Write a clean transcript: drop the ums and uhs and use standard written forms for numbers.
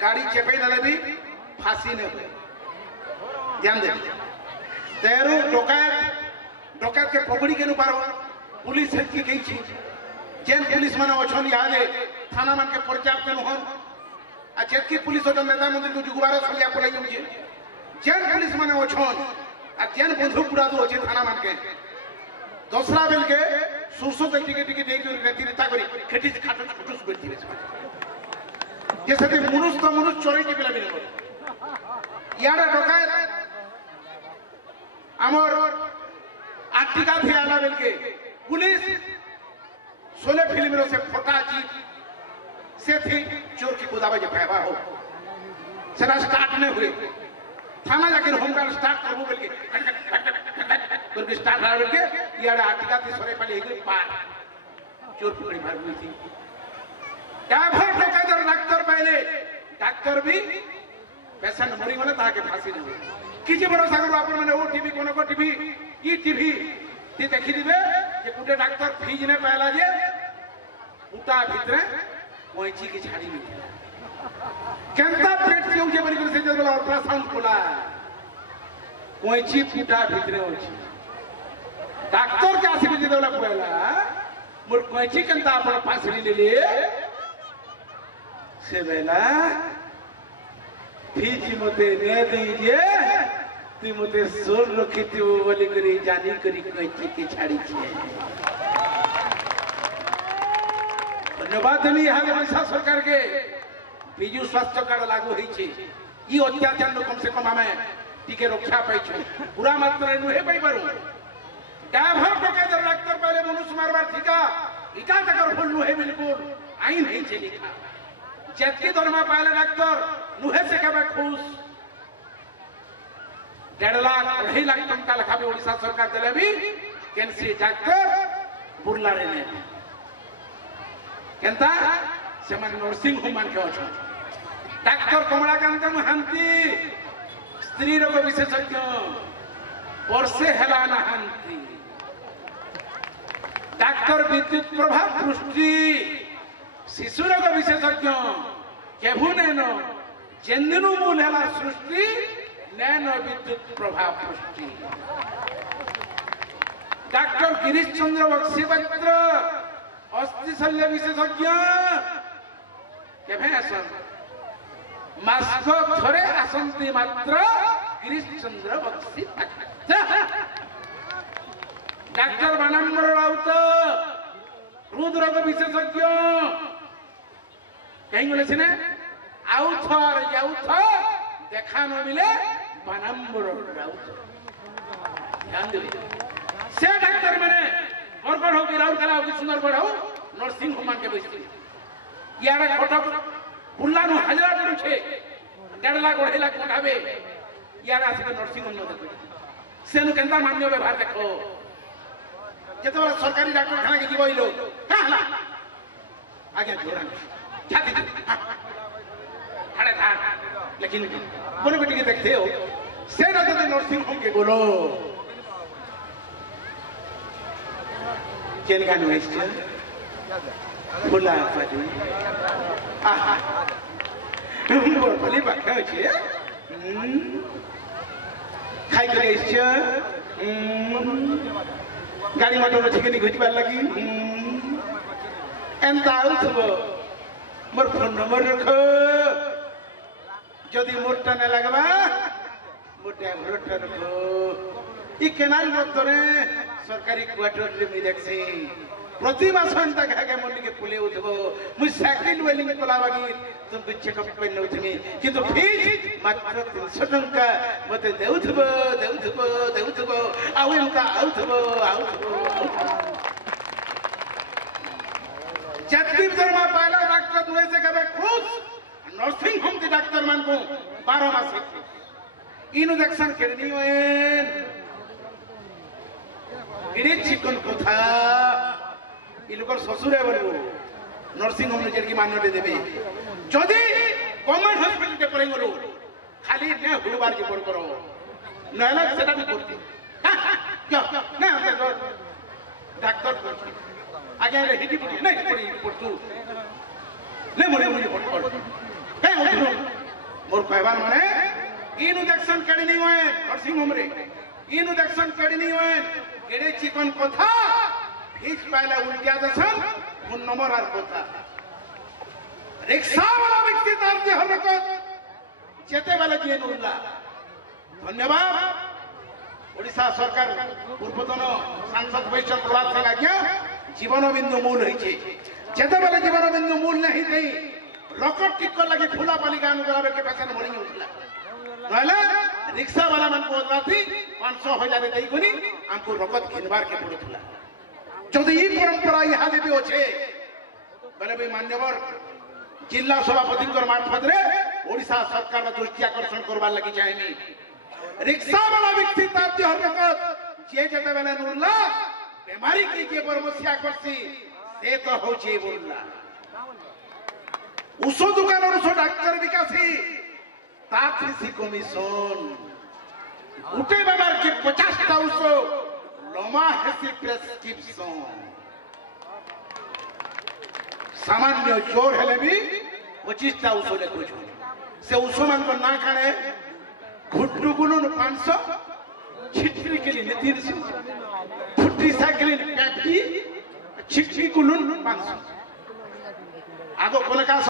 गाड़ी चेपे देले भी फांसी नहीं हुए ध्यान दे तेरू डकैत के पकड़ी के पारो पुलिस की गई जेन पुलिस माने अछन याले थाना मान के पर्याप्त नहन आ जेकी पुलिस ओजन नेता मंत्री को जुगुबार संज्ञा पलाई जे जेन पुलिस माने अछन आ जेन बंधुक उड़ा दो जे थाना मान के दूसरा बेल के सुरसो तक टिके दे के नेतृत्व करी खेटी खाट फुटुस बैठी जे सते मनुष्य तो मनुष्य चोरी के पिला बिन याडा डकायत हमर आर्टिका भी आला बेल के पुलिस 16 फिल्म से फोटा जी से थी चोर की गोदावा जे भयवा हो सेना स्टार्ट नहीं हुए थाना जाके होमगार्ड स्टार्ट करबो बेल के करके स्टार्ट आ बेल के याडा आर्टिका थी सोरे पले एक पार चोर पकड़ी मार हुई थी क्या भर डकायत डॉक्टर पहले डॉक्टर भी पेशेंट मरी गले ताके फांसी न हुए किछि भरोसा करू आपण माने ओ टीवी कोनो को टीवी ई टीवी ती देखि दिबे जे गुटे डॉक्टर फीज ने पहला जे उटा भितरे कोइची की झाड़ी में केनता पेट से उजे बरी से जे अल्ट्रासाउंड खोला कोइची फुटा भितरे होची डॉक्टर के आसी जे देला पहला मोर कोइची केनता आपण फांसी ले से बेला फीज मते ने दीजिए तु मते सोल रखिति बोली करी जानी करी कोइची की छाड़ी छे धन्यवाद देली यहाँ ओडिशा सरकार के बिजु स्वास्थ्य कार्ड लागू होई छे ई अत्याचार न कम से कम हमें टिके रक्षा पाई छु पूरा मात्रा नुहे पाई पारू क्या भर टके डॉक्टर पहले मनुष्य मारबार ठीका इका तकर फुल नुहे बिल्कुल आईन है छे लिखा जबकि दरमा पहले डॉक्टर नुहे से कबे खुश 1.5 लाख 2.5 लाख टंका लखा भी ओडिशा सरकार देले भी कैंसी डॉक्टर बुरला रे ने केनता से मन नर्सिंग होम मान के अछि डॉक्टर कमलाकांत महांती स्त्री रोग विशेषज्ञ वर्षे हेला नहांती डॉक्टर विद्युत प्रभाव पुष्टि शिशु रोग विशेषज्ञ केभु नैनो जेन्दिनु मूल है सृष्टि नैनो विद्युत प्रभाव पुष्टि डॉक्टर गिरीश चंद्र बक्सीपत्र अस्थि शल्य विशेषज्ञ केभे आसन मास्क थरे आसंती मात्र गिरीश चंद्र बक्सीपत्र डॉक्टर बानाम्बर राउत हृदरोग विशेषज्ञ कहीं बोले सिने आउ थर जाउ थर देखा न मिले बानाम्बर राउत ध्यान दे से डॉक्टर माने और कोन हो कि राउरकेला हो कि सुंदरगढ़ हो नर्सिंग होम मान के बैठी यारे कटक बुल्ला नु हाजरा करू छे 1.5 लाख 2.5 लाख उठाबे यारे आसे नर्सिंग होम न देखो सेनु केनता मान्य व्यवहार देखो जते बड़ा सरकारी डॉक्टर खाना के जीवो लोग का हला आगे जोरा छाती खड़े था लेकिन बोले बेटी के देखते हो से ना तो नर्सिंग होम के बोलो केन का नोइस बोला पाजी आहा बोल बोली बात है छे खाई के इच्छा गाड़ी मोटर छिके नि घुटबार लागि एंता आउथबो मोर फोन नंबर रखो जदी मोटा न लगबा मोटा घरटा रखो ई केनाल मतरे सरकारी क्वार्टर रे मी देखसी प्रति मास एंता घागे मोली के पुले उठबो मु साइकिल वेलिंग कोलाबागी तुम चेकअप पे नउथमी किंतु फीस मात्र 300 टंका मते देउथबो आउ एंता आउथबो जत्ती दरमा पाला डॉक्टर दुए से कबे खुश नर्सिंग होम के डॉक्टर मान को 12 मास इनु देखसन केनी होएन गिरी चिकन कथा इ लोकर ससुरे बरबो नर्सिंग होम जेड की मान्यता देबे जदी गवर्नमेंट हॉस्पिटल के परे गलो खाली ने हुड़बार के बोल करो नहला सेटा भी करती क्या ना डॉक्टर आगे रे हिटी पड़ी नहीं पड़ी पड़तू ले मोरे मोरे पड़ क्या होतो मोर कहबार माने इंजेक्शन कड़ी नहीं होए नर्सिंग होम रे इंजेक्शन कड़ी नहीं होए केड़े चिकन कथा फीस पाइला उल्टिया दसन मुन नंबर आर कथा रिक्शा वाला व्यक्ति तार के हरकत जेते बेले दिए नुल्ला धन्यवाद ओडिशा सरकार पूर्वतन सांसद वैश्य प्रभात सिंह आज्ञा जीवन बिंदु मूल होइछे जेते बेले जीवन बिंदु मूल नहीं देई रॉकेट टिक्कर लगे फुला पाली गान कराबे के पैसा मरी उठला नहले रिक्शा वाला मन को राती 500,000 देई कोनी हमको रॉकेट घिनबार के पड़ुथला जदि ई परंपरा यहाँ भी होछे बेले भी मान्यवर जिला सभापति मार्फत रे ओडिशा सरकार दृष्टि आकर्षण करवार लगी चाहेनी रिक्शा वाला व्यक्ति तार हरकत जे जेते बेले नुरला बेमारी की जे बरमसिया करसी से तो होछे बोलला उस दुकान और उस डॉक्टर विकासी तात्रिसी कमीशन उठे बेमार के 50टा उसो लमा हेसी प्रेस्क्रिप्शन सामान्य जोर हेले भी 25टा उसो ले कुछ से उसो मन को ना खाने घुट्टू गुलुन 500 छिटरी के लिए 300 फुट्टी साइकिल पैपी छिटरी गुलुन 500 आगो कोन का